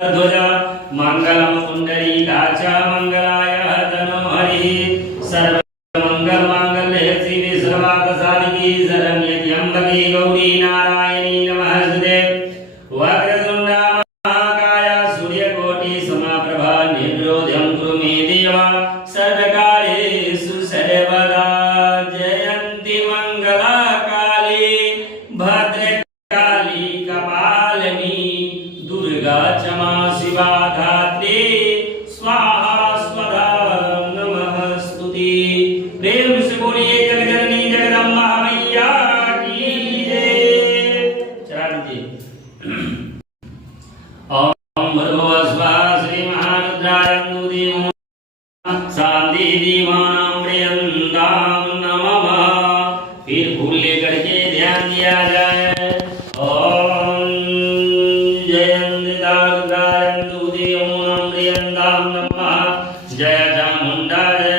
ध्वज मंगलम पुंडरीकाच मंगलाय तनोहरि सर्वमंगल मांगल्ये शिवे सर्वार्थसाधिके शरण्ये त्र्यंबके गौरी नारायणी नमस्ते वक्रतुंड महाकाय सूर्यकोटि समप्रभा निर्विघ्नं कुरु मे देव सर्वकार्येषु सर्वदा जयन्ति मंगला काली भद्रकाली कपालिनी दुर्गा क्षमा शिवा धात्री स्वाहा स्वधा नमस्तुते। प्रेम से बोलिए जगजननी जगदम्बा मैया की जय। चला दीजिए। ओम भर्गोस्वा श्री महारुद्राय देवो शांति दीवानां प्रियंतां नमः। फिर फूल लेकर के ध्यान दिया जाए। ओम जयंती देवो प्रियंतां नमः। जय चामुंडा जय